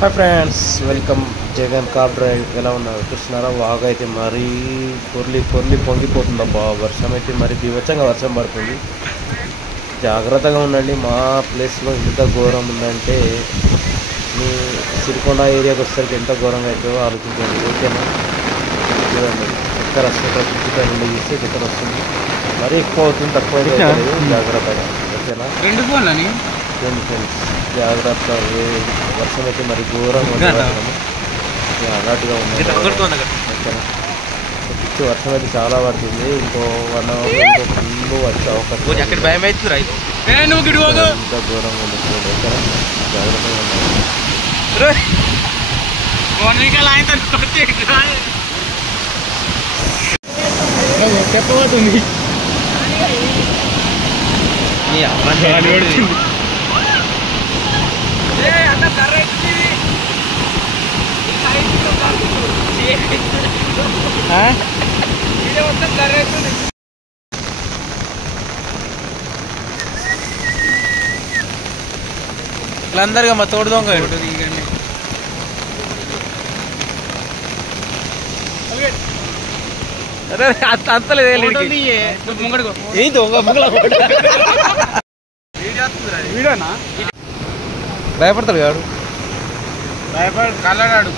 Hi friends, welcome Jagan car drive. ఎలా ఉన్నారు? చూస్తున్నారా? వాగు అయితే మరీ పొంగిపోతుంది అబ్బా. వర్షం అయితే మరీ బీభత్సంగా వర్షం పడుతుంది. జాగ్రత్తగా ఉండండి. మా ప్లేస్లో ఎంత ఘోరం ఉందంటే మీ సిరికొండ ఏరియాకి వచ్చేసరికి ఎంత ఘోరంగా అవుతుందో ఆలోచించండి. ఓకేనా? చూడండి, ఎక్కడ వస్తుంది పిచ్చిపై నుండి చూస్తే ఎక్కడ వస్తుంది. మరీ ఎక్కువ అవుతుంది, తక్కువ అయితే జాగ్రత్తగా. ఓకేనా? ఫ్రెండ్స్ జాగ్రత్త. వర్షం అయితే మరి ఘోరంగా అలర్ట్గా ఉంది. ఓకేనా? పిచ్చి వర్షం అయితే చాలా పడుతుంది. ఇంకో 1 అవర్ ఫుల్ వచ్చే అవకాశం ఇంకా ఘోరంగా ఉంది. ఓకేనా? జాగ్రత్తగా ఉండాలి. చెప్పబోతుంది అందరిగా మా తోడు దొంగ అంతలేదు భయపడతాడు కాడు. భయపడు కళ్ళడాడు